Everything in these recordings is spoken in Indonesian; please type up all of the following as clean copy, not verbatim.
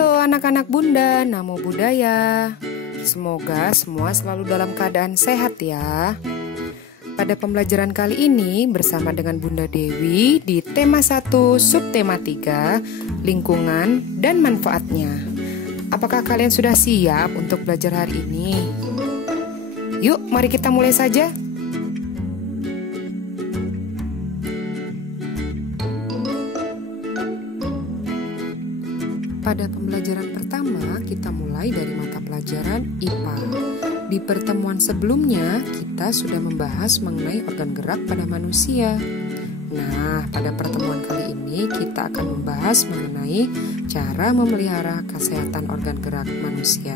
Halo anak-anak Bunda, Namo Buddhaya. Semoga semua selalu dalam keadaan sehat ya. Pada pembelajaran kali ini bersama dengan Bunda Dewi di tema 1 subtema 3, lingkungan dan manfaatnya. Apakah kalian sudah siap untuk belajar hari ini? Yuk, mari kita mulai saja. Pada pembelajaran pertama, kita mulai dari mata pelajaran IPA. Di pertemuan sebelumnya, kita sudah membahas mengenai organ gerak pada manusia. Nah, pada pertemuan kali ini, kita akan membahas mengenai cara memelihara kesehatan organ gerak manusia.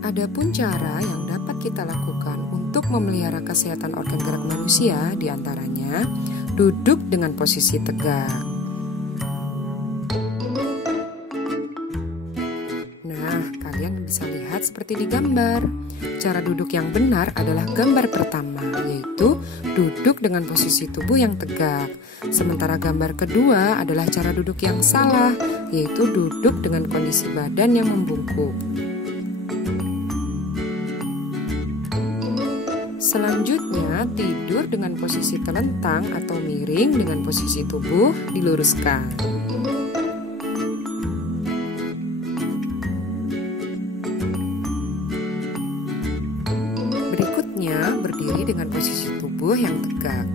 Adapun cara yang dapat kita lakukan untuk memelihara kesehatan organ gerak manusia diantaranya duduk dengan posisi tegak. Nah, kalian bisa lihat seperti di gambar. Cara duduk yang benar adalah gambar pertama, yaitu duduk dengan posisi tubuh yang tegak. Sementara gambar kedua adalah cara duduk yang salah, yaitu duduk dengan kondisi badan yang membungkuk. Selanjutnya, tidur dengan posisi telentang atau miring dengan posisi tubuh diluruskan. Berikutnya, berdiri dengan posisi tubuh yang tegak.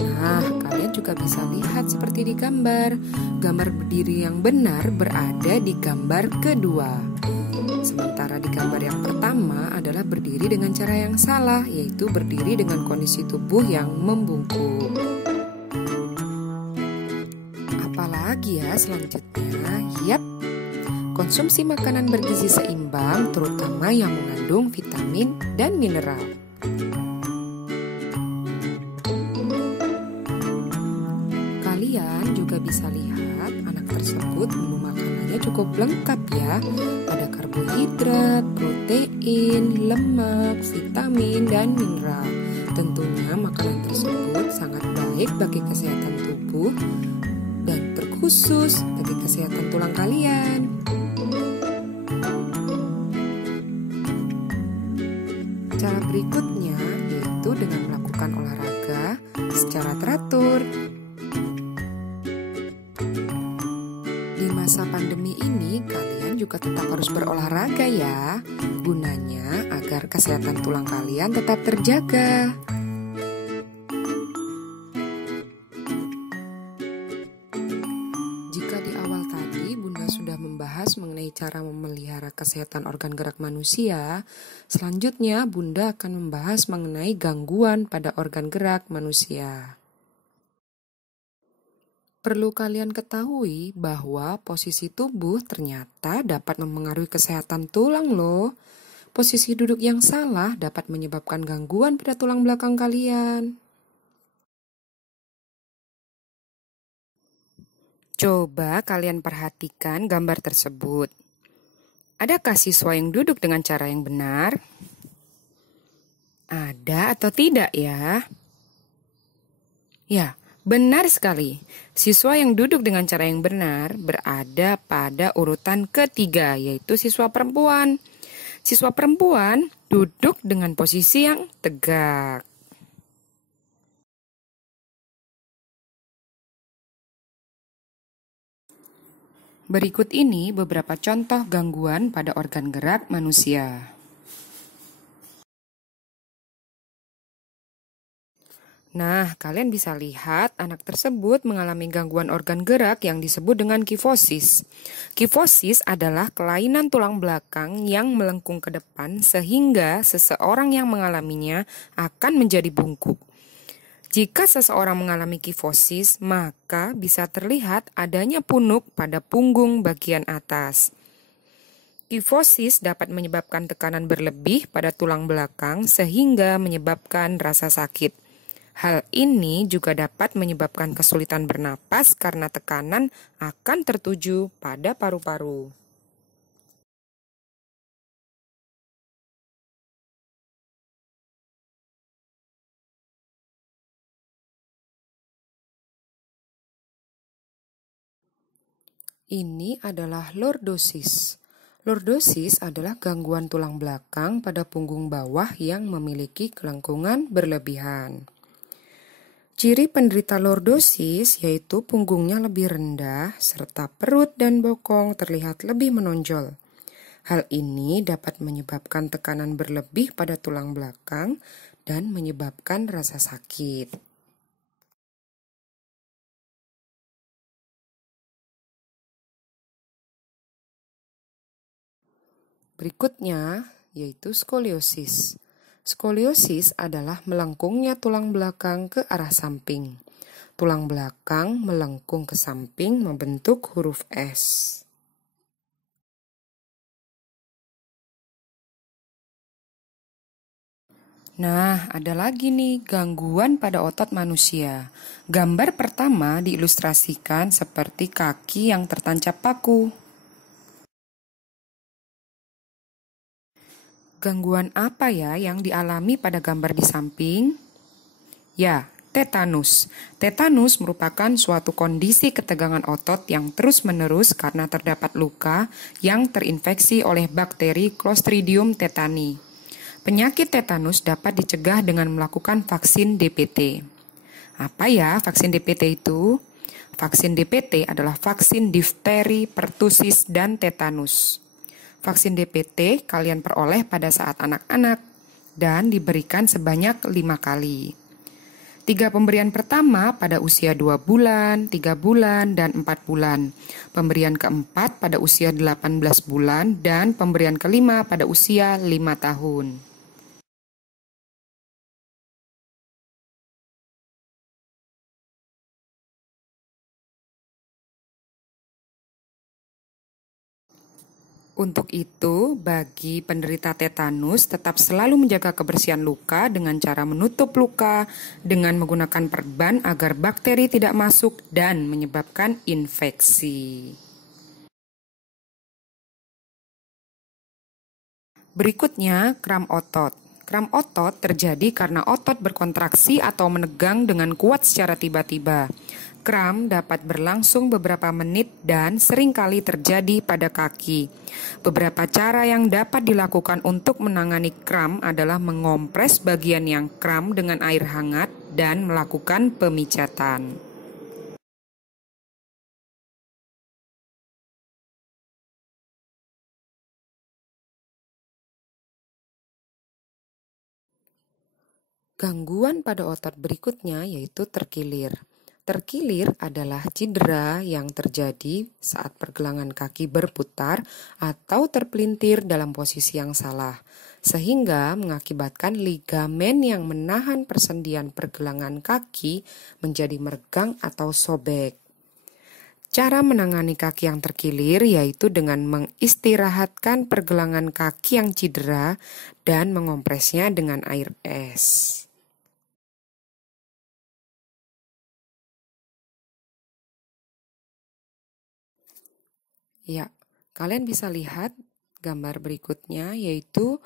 Nah, kalian juga bisa lihat seperti di gambar. Gambar berdiri yang benar berada di gambar kedua. Sementara di gambar yang pertama adalah berdiri dengan cara yang salah, yaitu berdiri dengan kondisi tubuh yang membungkuk. Apalagi ya selanjutnya? Yap, konsumsi makanan bergizi seimbang, terutama yang mengandung vitamin dan mineral. Kalian juga bisa lihat anak tersebut menu makanannya cukup lengkap ya. Ada karbohidrat, protein, lemak, vitamin, dan mineral. Tentunya makanan tersebut sangat baik bagi kesehatan tubuh dan terkhusus bagi kesehatan tulang kalian. Cara berikutnya yaitu dengan melakukan olahraga secara teratur. Di masa pandemi ini, kalian juga tetap harus berolahraga ya. Gunanya agar kesehatan tulang kalian tetap terjaga. Jika di awal tadi Bunda sudah membahas mengenai cara memelihara kesehatan organ gerak manusia, selanjutnya Bunda akan membahas mengenai gangguan pada organ gerak manusia. Perlu kalian ketahui bahwa posisi tubuh ternyata dapat mempengaruhi kesehatan tulang loh. Posisi duduk yang salah dapat menyebabkan gangguan pada tulang belakang kalian. Coba kalian perhatikan gambar tersebut. Adakah siswa yang duduk dengan cara yang benar? Ada atau tidak ya? Ya. Benar sekali, siswa yang duduk dengan cara yang benar berada pada urutan ketiga, yaitu siswa perempuan. Siswa perempuan duduk dengan posisi yang tegak. Berikut ini beberapa contoh gangguan pada organ gerak manusia. Nah, kalian bisa lihat anak tersebut mengalami gangguan organ gerak yang disebut dengan kifosis. Kifosis adalah kelainan tulang belakang yang melengkung ke depan sehingga seseorang yang mengalaminya akan menjadi bungkuk. Jika seseorang mengalami kifosis, maka bisa terlihat adanya punuk pada punggung bagian atas. Kifosis dapat menyebabkan tekanan berlebih pada tulang belakang sehingga menyebabkan rasa sakit. Hal ini juga dapat menyebabkan kesulitan bernapas karena tekanan akan tertuju pada paru-paru. Ini adalah lordosis. Lordosis adalah gangguan tulang belakang pada punggung bawah yang memiliki kelengkungan berlebihan. Ciri penderita lordosis yaitu punggungnya lebih rendah serta perut dan bokong terlihat lebih menonjol. Hal ini dapat menyebabkan tekanan berlebih pada tulang belakang dan menyebabkan rasa sakit. Berikutnya yaitu skoliosis. Skoliosis adalah melengkungnya tulang belakang ke arah samping. Tulang belakang melengkung ke samping membentuk huruf S. Nah, ada lagi nih gangguan pada otot manusia. Gambar pertama diilustrasikan seperti kaki yang tertancap paku. Gangguan apa ya yang dialami pada gambar di samping? Ya, tetanus. Tetanus merupakan suatu kondisi ketegangan otot yang terus-menerus karena terdapat luka yang terinfeksi oleh bakteri Clostridium tetani. Penyakit tetanus dapat dicegah dengan melakukan vaksin DPT. Apa ya vaksin DPT itu? Vaksin DPT adalah vaksin difteri, pertusis, dan tetanus. Vaksin DPT kalian peroleh pada saat anak-anak dan diberikan sebanyak 5 kali. 3 pemberian pertama pada usia 2 bulan, 3 bulan, dan 4 bulan. Pemberian keempat pada usia 18 bulan dan pemberian kelima pada usia 5 tahun. Untuk itu, bagi penderita tetanus tetap selalu menjaga kebersihan luka dengan cara menutup luka dengan menggunakan perban agar bakteri tidak masuk dan menyebabkan infeksi. Berikutnya, kram otot. Kram otot terjadi karena otot berkontraksi atau menegang dengan kuat secara tiba-tiba. Kram dapat berlangsung beberapa menit dan seringkali terjadi pada kaki. Beberapa cara yang dapat dilakukan untuk menangani kram adalah mengompres bagian yang kram dengan air hangat dan melakukan pemijatan. Gangguan pada otot berikutnya yaitu terkilir. Terkilir adalah cedera yang terjadi saat pergelangan kaki berputar atau terpelintir dalam posisi yang salah, sehingga mengakibatkan ligamen yang menahan persendian pergelangan kaki menjadi meregang atau sobek. Cara menangani kaki yang terkilir yaitu dengan mengistirahatkan pergelangan kaki yang cedera dan mengompresnya dengan air es. Ya, kalian bisa lihat gambar berikutnya yaitu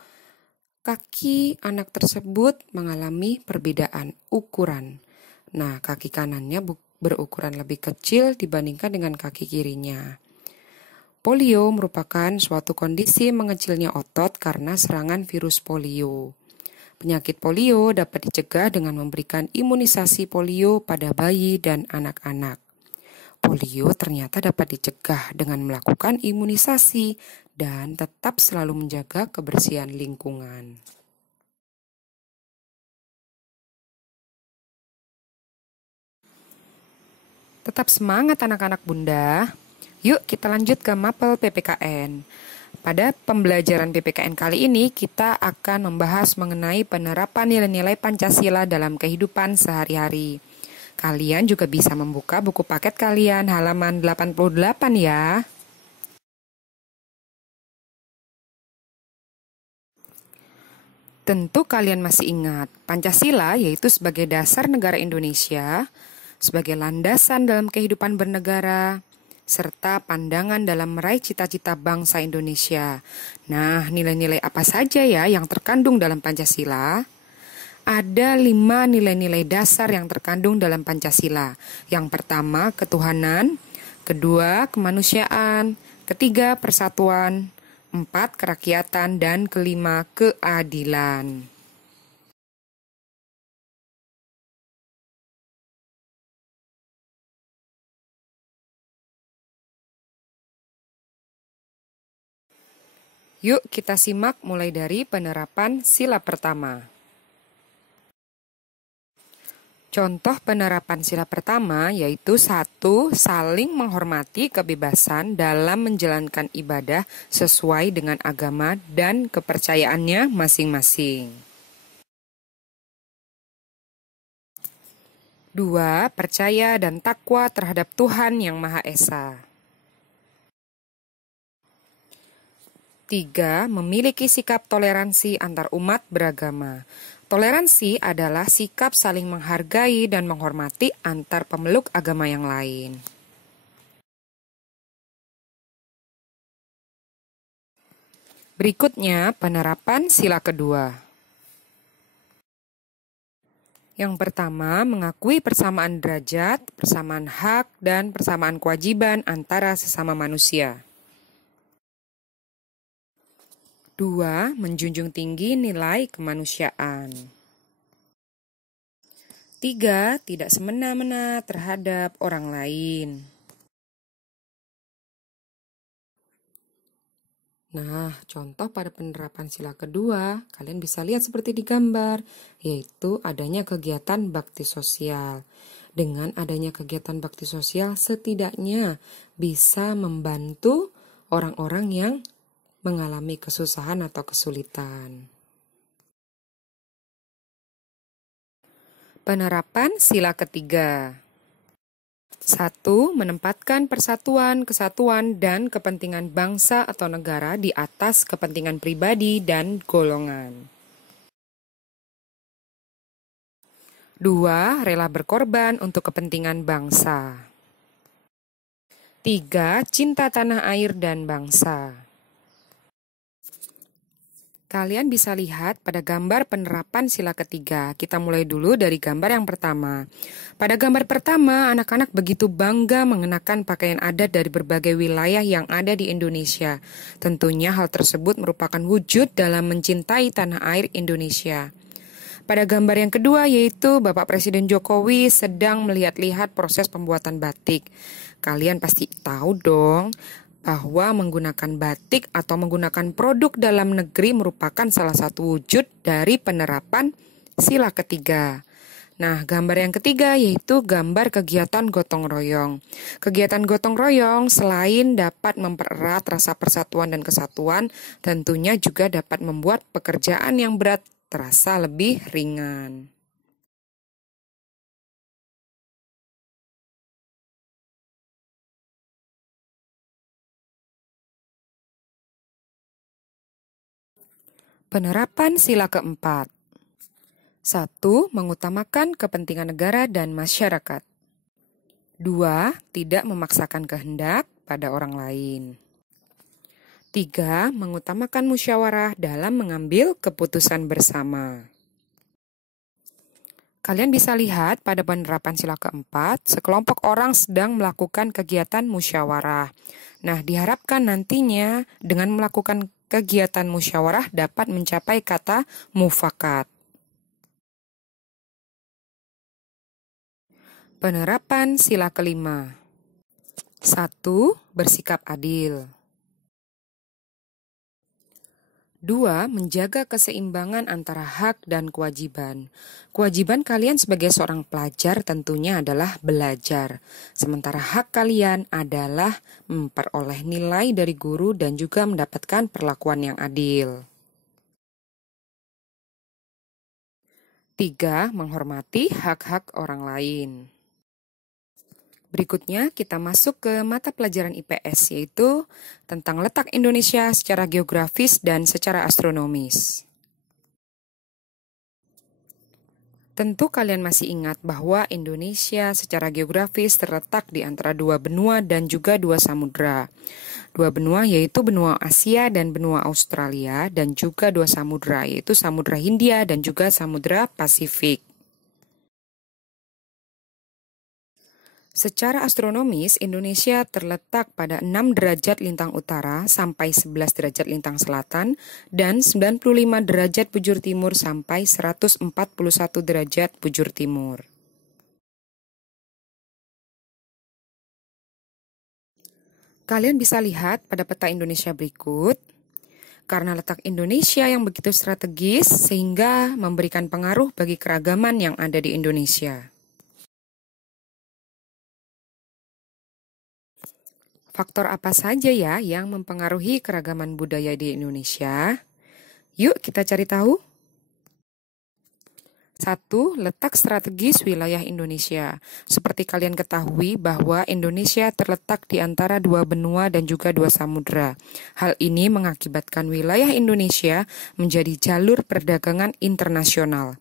kaki anak tersebut mengalami perbedaan ukuran. Nah, kaki kanannya berukuran lebih kecil dibandingkan dengan kaki kirinya. Polio merupakan suatu kondisi mengecilnya otot karena serangan virus polio. Penyakit polio dapat dicegah dengan memberikan imunisasi polio pada bayi dan anak-anak. Polio ternyata dapat dicegah dengan melakukan imunisasi dan tetap selalu menjaga kebersihan lingkungan. Tetap semangat anak-anak Bunda. Yuk kita lanjut ke mapel PPKN. Pada pembelajaran PPKN kali ini kita akan membahas mengenai penerapan nilai-nilai Pancasila dalam kehidupan sehari-hari. Kalian juga bisa membuka buku paket kalian halaman 88 ya. Tentu kalian masih ingat, Pancasila yaitu sebagai dasar negara Indonesia, sebagai landasan dalam kehidupan bernegara, serta pandangan dalam meraih cita-cita bangsa Indonesia. Nah, nilai-nilai apa saja ya yang terkandung dalam Pancasila? Ada 5 nilai-nilai dasar yang terkandung dalam Pancasila. Yang pertama, ketuhanan. kedua, kemanusiaan, ketiga, persatuan, empat, kerakyatan, dan kelima, keadilan. Yuk kita simak mulai dari penerapan sila pertama. Contoh penerapan sila pertama yaitu 1. Saling menghormati kebebasan dalam menjalankan ibadah sesuai dengan agama dan kepercayaannya masing-masing. 2. Percaya dan takwa terhadap Tuhan Yang Maha Esa. 3. Memiliki sikap toleransi antar umat beragama. Toleransi adalah sikap saling menghargai dan menghormati antar pemeluk agama yang lain. Berikutnya, penerapan sila kedua. Yang pertama, mengakui persamaan derajat, persamaan hak, dan persamaan kewajiban antara sesama manusia. 2. Menjunjung tinggi nilai kemanusiaan. 3. Tidak semena-mena terhadap orang lain. Nah, contoh pada penerapan sila kedua, kalian bisa lihat seperti di gambar, yaitu adanya kegiatan bakti sosial. Dengan adanya kegiatan bakti sosial, setidaknya bisa membantu orang-orang yang mengalami kesusahan atau kesulitan. Penerapan sila ketiga. 1. Menempatkan persatuan, kesatuan, dan kepentingan bangsa atau negara di atas kepentingan pribadi dan golongan. 2. Rela berkorban untuk kepentingan bangsa. 3. Cinta tanah air dan bangsa. Kalian bisa lihat pada gambar penerapan sila ketiga. Kita mulai dulu dari gambar yang pertama. Pada gambar pertama, anak-anak begitu bangga mengenakan pakaian adat dari berbagai wilayah yang ada di Indonesia. Tentunya hal tersebut merupakan wujud dalam mencintai tanah air Indonesia. Pada gambar yang kedua yaitu Bapak Presiden Jokowi sedang melihat-lihat proses pembuatan batik. Kalian pasti tahu dong bahwa menggunakan batik atau menggunakan produk dalam negeri merupakan salah satu wujud dari penerapan sila ketiga. Nah, gambar yang ketiga yaitu gambar kegiatan gotong royong. Kegiatan gotong royong selain dapat mempererat rasa persatuan dan kesatuan, tentunya juga dapat membuat pekerjaan yang berat terasa lebih ringan. Penerapan sila keempat. 1. Mengutamakan kepentingan negara dan masyarakat. 2. Tidak memaksakan kehendak pada orang lain. 3. Mengutamakan musyawarah dalam mengambil keputusan bersama. Kalian bisa lihat pada penerapan sila keempat, sekelompok orang sedang melakukan kegiatan musyawarah. Nah, diharapkan nantinya dengan melakukan kegiatan musyawarah dapat mencapai kata mufakat. Penerapan sila kelima. 1. Bersikap adil. 2. Menjaga keseimbangan antara hak dan kewajiban. Kewajiban kalian sebagai seorang pelajar tentunya adalah belajar. Sementara hak kalian adalah memperoleh nilai dari guru dan juga mendapatkan perlakuan yang adil. 3. Menghormati hak-hak orang lain. Berikutnya kita masuk ke mata pelajaran IPS, yaitu tentang letak Indonesia secara geografis dan secara astronomis. Tentu kalian masih ingat bahwa Indonesia secara geografis terletak di antara dua benua dan juga dua samudra. Dua benua yaitu benua Asia dan benua Australia, dan juga dua samudra yaitu Samudra Hindia dan juga Samudra Pasifik. Secara astronomis, Indonesia terletak pada 6 derajat lintang utara sampai 11 derajat lintang selatan dan 95 derajat bujur timur sampai 141 derajat bujur timur. Kalian bisa lihat pada peta Indonesia berikut. Karena letak Indonesia yang begitu strategis, sehingga memberikan pengaruh bagi keragaman yang ada di Indonesia. Faktor apa saja ya yang mempengaruhi keragaman budaya di Indonesia? Yuk kita cari tahu. 1. Letak strategis wilayah Indonesia. Seperti kalian ketahui bahwa Indonesia terletak di antara 2 benua dan juga 2 samudera. Hal ini mengakibatkan wilayah Indonesia menjadi jalur perdagangan internasional.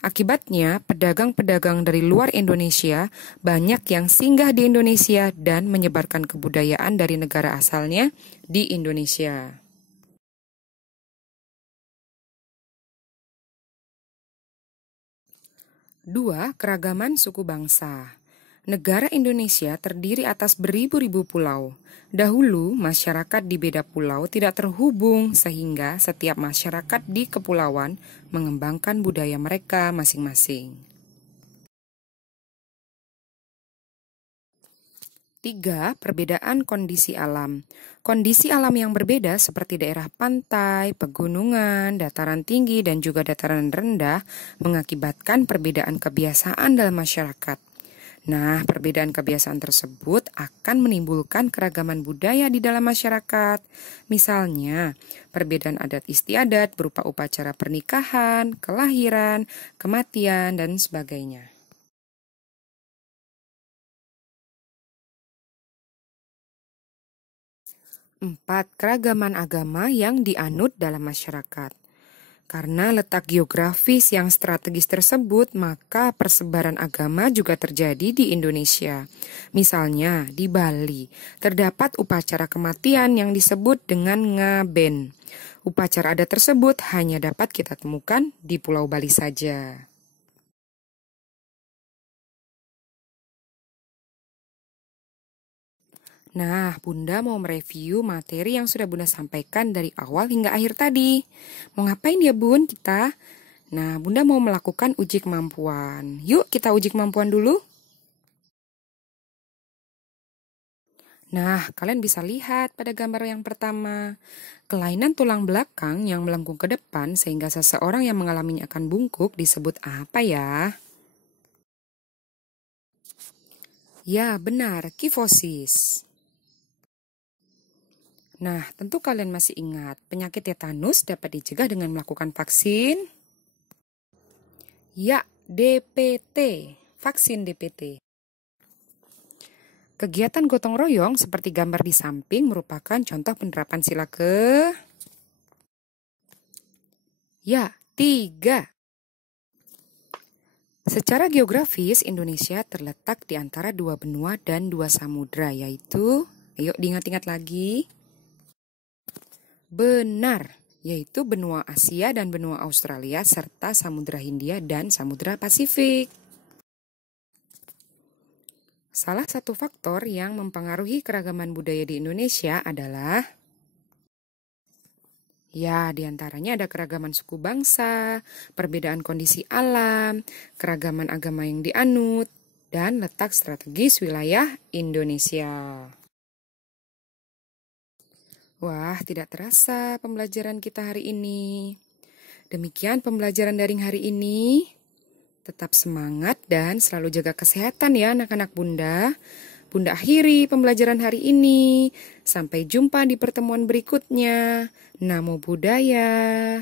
Akibatnya, pedagang-pedagang dari luar Indonesia banyak yang singgah di Indonesia dan menyebarkan kebudayaan dari negara asalnya di Indonesia. 2. Keragaman suku bangsa. Negara Indonesia terdiri atas beribu-ribu pulau. Dahulu, masyarakat di beda pulau tidak terhubung sehingga setiap masyarakat di kepulauan mengembangkan budaya mereka masing-masing. 3. Perbedaan kondisi alam. Kondisi alam yang berbeda seperti daerah pantai, pegunungan, dataran tinggi, dan juga dataran rendah mengakibatkan perbedaan kebiasaan dalam masyarakat. Nah, perbedaan kebiasaan tersebut akan menimbulkan keragaman budaya di dalam masyarakat. Misalnya, perbedaan adat istiadat berupa upacara pernikahan, kelahiran, kematian, dan sebagainya. 4. Keragaman agama yang dianut dalam masyarakat. Karena letak geografis yang strategis tersebut, maka persebaran agama juga terjadi di Indonesia. Misalnya, di Bali, terdapat upacara kematian yang disebut dengan ngaben. Upacara adat tersebut hanya dapat kita temukan di Pulau Bali saja. Nah, Bunda mau mereview materi yang sudah Bunda sampaikan dari awal hingga akhir tadi. Mau ngapain ya Bun kita? Nah, Bunda mau melakukan uji kemampuan. Yuk kita uji kemampuan dulu. Nah, kalian bisa lihat pada gambar yang pertama. Kelainan tulang belakang yang melengkung ke depan sehingga seseorang yang mengalaminya akan bungkuk disebut apa ya? Ya, benar, kifosis. Nah, tentu kalian masih ingat, penyakit tetanus dapat dicegah dengan melakukan vaksin? Ya, DPT, vaksin DPT. Kegiatan gotong royong seperti gambar di samping merupakan contoh penerapan sila ke... Ya, 3. Secara geografis, Indonesia terletak di antara 2 benua dan 2 samudra, yaitu, ayo diingat-ingat lagi. Benar, yaitu benua Asia dan benua Australia serta Samudra Hindia dan Samudra Pasifik. Salah satu faktor yang mempengaruhi keragaman budaya di Indonesia adalah ya, diantaranya ada keragaman suku bangsa, perbedaan kondisi alam, keragaman agama yang dianut, dan letak strategis wilayah Indonesia. Wah, tidak terasa pembelajaran kita hari ini. Demikian pembelajaran daring hari ini. Tetap semangat dan selalu jaga kesehatan ya anak-anak Bunda. Bunda akhiri pembelajaran hari ini. Sampai jumpa di pertemuan berikutnya. Namo Buddhaya.